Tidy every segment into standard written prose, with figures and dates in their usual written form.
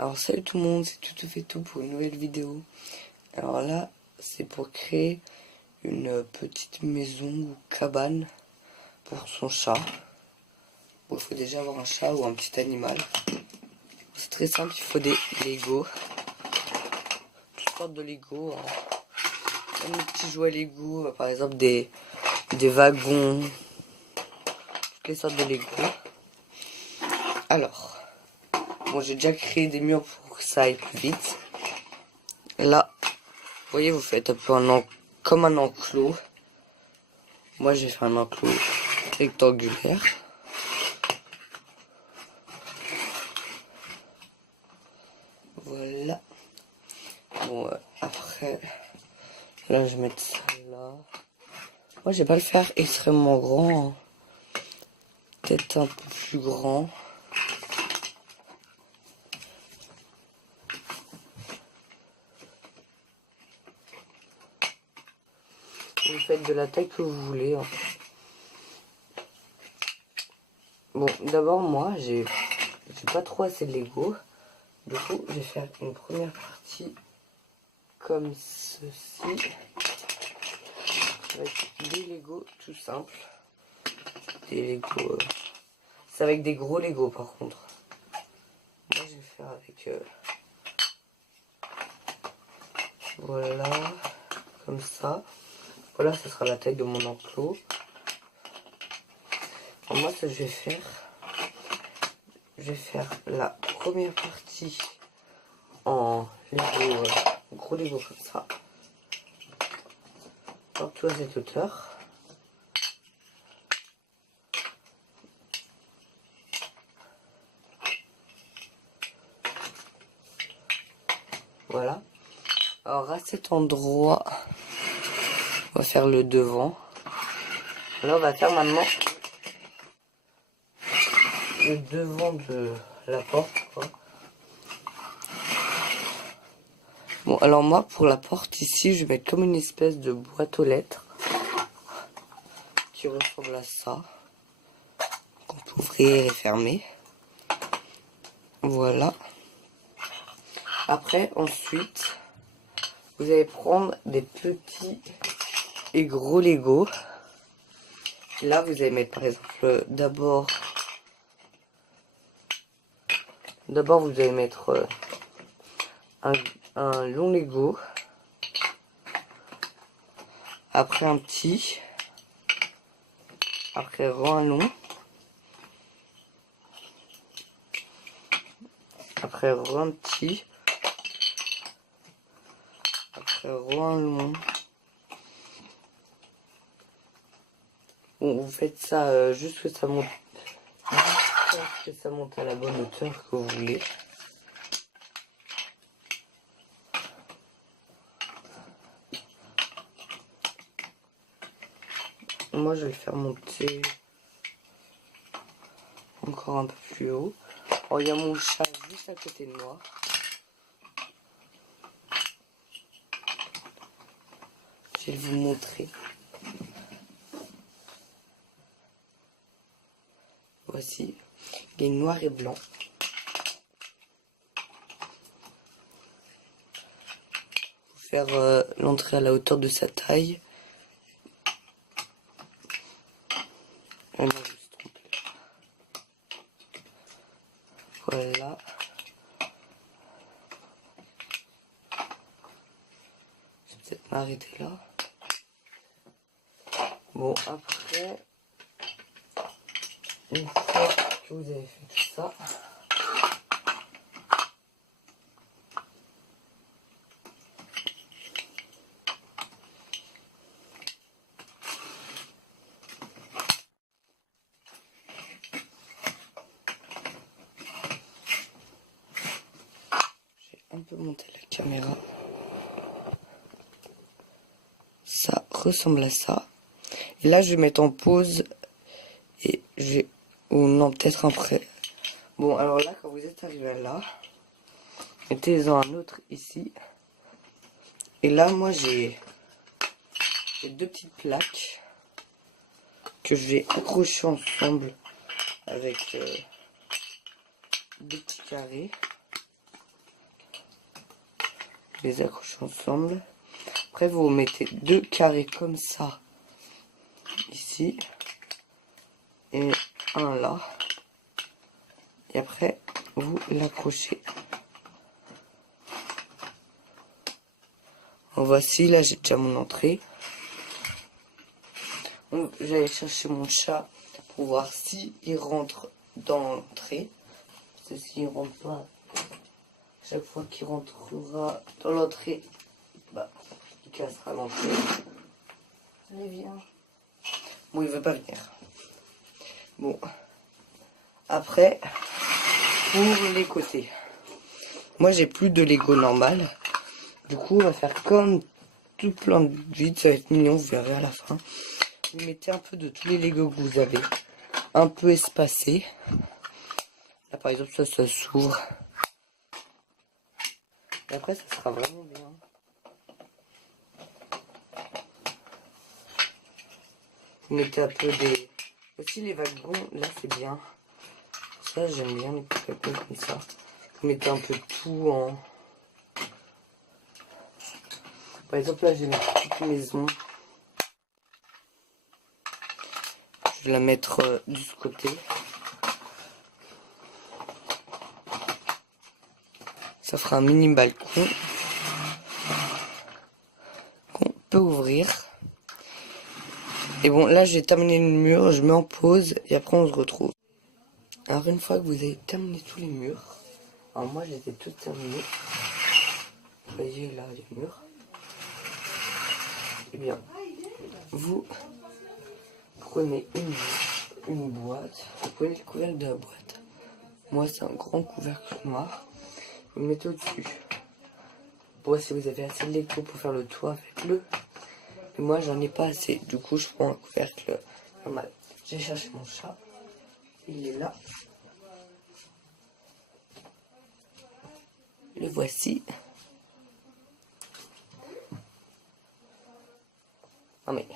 Alors salut tout le monde, c'est tout fait tout pour une nouvelle vidéo. Alors là, c'est pour créer une petite maison ou cabane pour son chat. Bon, il faut déjà avoir un chat ou un petit animal. C'est très simple, il faut des Lego. Toutes sortes de Lego. Même des petits jouets Lego, par exemple des wagons. Toutes les sortes de Lego. Alors, bon, j'ai déjà créé des murs pour que ça aille plus vite. Là, vous voyez, vous faites un peu comme un enclos. Moi, j'ai fait un enclos rectangulaire. Voilà. Bon, après, là, je vais mettre ça là. Moi, je vais pas le faire extrêmement grand. Hein. Peut-être un peu plus grand. Vous faites de la taille que vous voulez. Hein. Bon, d'abord, moi, j'ai pas trop assez de Lego. Du coup, je vais faire une première partie comme ceci. Avec des Lego tout simples. Des Lego. C'est avec des gros Lego par contre. Moi, je vais faire avec. Voilà. Comme ça. Voilà, ce sera la taille de mon enclos. Alors moi, ce que je vais faire la première partie en Lego, gros Lego comme ça. Partout à cette hauteur. Voilà. Alors à cet endroit, on va faire le devant. Là, on va faire maintenant le devant de la porte, quoi. Bon, alors moi, pour la porte ici, je vais mettre comme une espèce de boîte aux lettres qui ressemble à ça, qu'on peut ouvrir et fermer. Voilà. Après, ensuite, vous allez prendre des petits et gros Lego. Là, vous allez mettre par exemple d'abord vous allez mettre un long Lego. Après un petit. Après un long. Après un petit. Après un long. Bon, vous faites ça juste que ça monte. Que ça monte à la bonne hauteur que vous voulez. Moi, je vais le faire monter encore un peu plus haut. Oh, il y a mon chat juste à côté de moi. Je vais vous montrer. Voici. Il est noir et blanc. Faire l'entrée à la hauteur de sa taille. On a juste trompé. Voilà. Je vais peut-être m'arrêter là. Bon, après, une fois que vous avez fait tout ça, un peu monter la caméra. Ça ressemble à ça. Et là, je vais mettre en pause. Et je vais... Ou non, peut-être après. Bon, alors là, quand vous êtes arrivé là, mettez-en un autre ici. Et là, moi, j'ai deux petites plaques que je vais accrocher ensemble avec deux petits carrés. les accrochez ensemble. Après, vous mettez 2 carrés comme ça, ici, et un là. Et après, vous l'accrochez. En voici, là j'ai déjà mon entrée. J'allais chercher mon chat pour voir si il rentre dans l'entrée. Parce que s'il rentre pas, chaque fois qu'il rentrera dans l'entrée, bah, il cassera l'entrée. Allez, viens. Bon, il veut pas venir. Bon. Après, pour les côtés. Moi, j'ai plus de Lego normal. Du coup, on va faire comme tout plein de vide. Ça va être mignon, vous verrez à la fin. Vous mettez un peu de tous les Lego que vous avez. Un peu espacés. Là, par exemple, ça s'ouvre. Et après, ça sera vraiment bien. Vous mettez un peu des... Aussi, les wagons, là, c'est bien. Ça, j'aime bien les petits wagons comme ça. Vous mettez un peu tout en... Par exemple, là, j'ai une petite maison. Je vais la mettre de ce côté. Ça fera un mini balcon qu'on peut ouvrir. Et bon, là, j'ai terminé le mur. Je mets en pause et après, on se retrouve. Alors, une fois que vous avez terminé tous les murs, alors moi, je les ai tous terminés. Vous voyez là les murs. Eh bien, vous prenez une boîte, vous prenez le couvercle de la boîte. Moi, c'est un grand couvercle noir. Vous le mettez au-dessus. Bon, si vous avez assez de Lego pour faire le toit, faites-le. Mais moi, j'en ai pas assez. Du coup, je prends un couvercle normal. J'ai cherché mon chat. Il est là. Le voici. Non mais,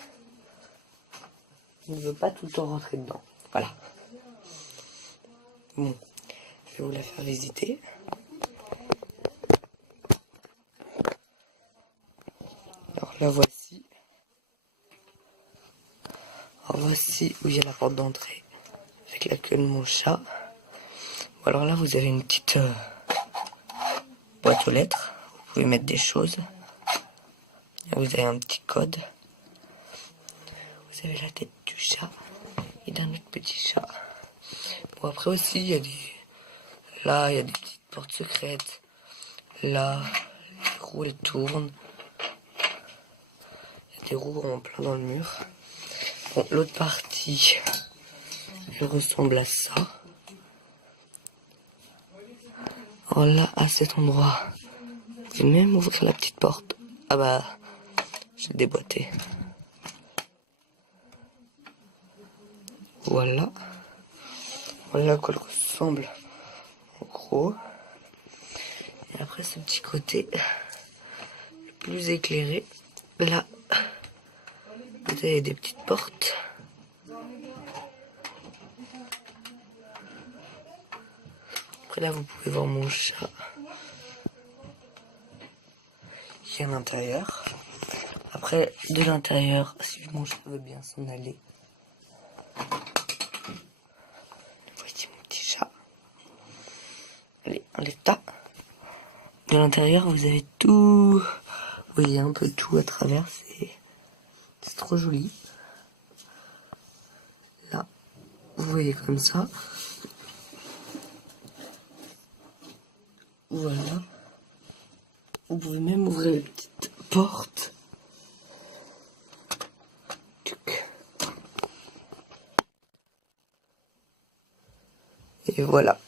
il ne veut pas tout le temps rentrer dedans. Voilà. Bon, je vais vous la faire visiter. Alors la voici. Alors voici où il y a la porte d'entrée avec la queue de mon chat. Bon, alors là, vous avez une petite boîte aux lettres. Vous pouvez mettre des choses. Là, vous avez un petit code. Vous avez la tête du chat et d'un autre petit chat. Bon, après aussi, il y a des... Là, il y a des petites portes secrètes. Là, les roues, elles tournent. Il y a des roues en plein dans le mur. Bon, l'autre partie, elle ressemble à ça. Alors là, à cet endroit, vous pouvez même ouvrir la petite porte. Ah bah, j'ai déboîté. Voilà. Voilà à quoi elle ressemble en gros. Et après ce petit côté le plus éclairé, là vous avez des petites portes. Après là vous pouvez voir mon chat qui est à l'intérieur. Après de l'intérieur, si mon chat veut bien s'en aller, voici mon petit chat. Allez, en l'état. De l'intérieur, vous avez tout. Vous voyez un peu tout à travers. C'est trop joli. Là, vous voyez comme ça. Voilà. Vous pouvez même ouvrir les petites portes. Et voilà.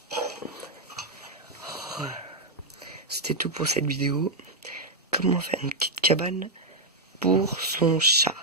C'était tout pour cette vidéo. Comment faire une petite cabane pour son chat.